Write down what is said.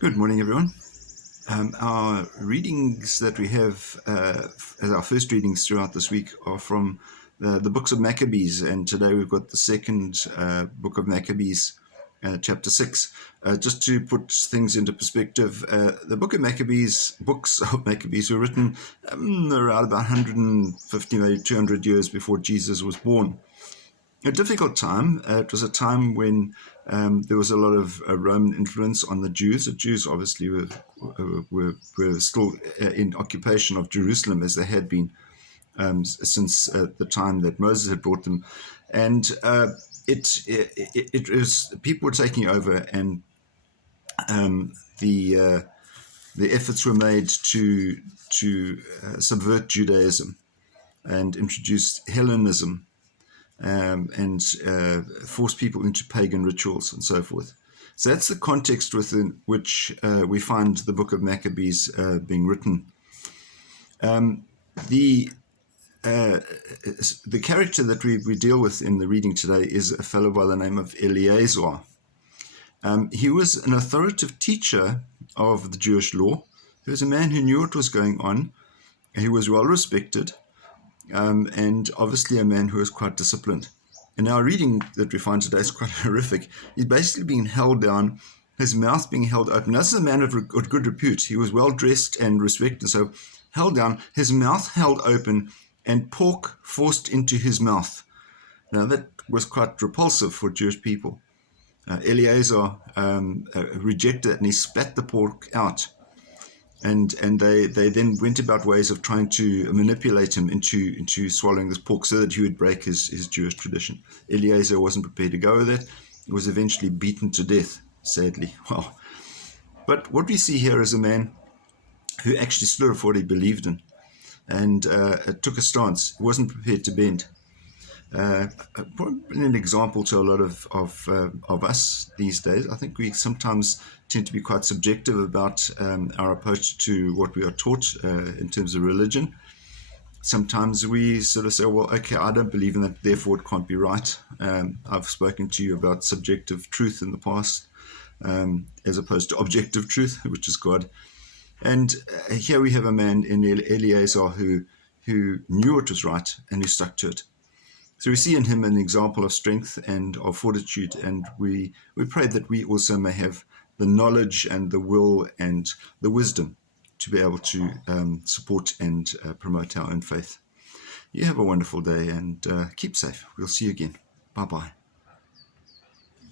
Good morning, everyone. Our readings that we have as our first readings throughout this week are from the books of Maccabees, and today we've got the second book of Maccabees, chapter 6. Just to put things into perspective, the books of Maccabees were written around about 150, maybe 200 years before Jesus was born. A difficult time. It was a time when there was a lot of Roman influence on the Jews. The Jews obviously were still in occupation of Jerusalem, as they had been since the time that Moses had brought them, and it was people were taking over, and the efforts were made to subvert Judaism and introduce Hellenism, and force people into pagan rituals and so forth. So that's the context within which we find the book of Maccabees being written. The character that we deal with in the reading today is a fellow by the name of Eleazar. He was an authoritative teacher of the Jewish law. He was a man who knew what was going on. He was well respected, and obviously a man who was quite disciplined. And our reading that we find today is quite horrific. He's basically being held down, his mouth being held open. This is a man of good repute. He was well dressed and respected, so held down, his mouth held open, and pork forced into his mouth. Now that was quite repulsive for Jewish people. Eleazar rejected it, and he spat the pork out. And they then went about ways of trying to manipulate him into swallowing this pork so that he would break his Jewish tradition. Eleazar wasn't prepared to go with it. He was eventually beaten to death, sadly. Wow. But what we see here is a man who actually stood up for what he believed in, and took a stance. He wasn't prepared to bend. Probably an example to a lot of us these days. I think we sometimes tend to be quite subjective about our approach to what we are taught in terms of religion. Sometimes we sort of say, well, okay, I don't believe in that, therefore it can't be right. I've spoken to you about subjective truth in the past, as opposed to objective truth, which is God. And here we have a man in Eleazar who knew it was right and who stuck to it. So we see in him an example of strength and of fortitude, and we pray that we also may have the knowledge and the will and the wisdom to be able to support and promote our own faith. You have a wonderful day, and keep safe. We'll see you again. Bye-bye.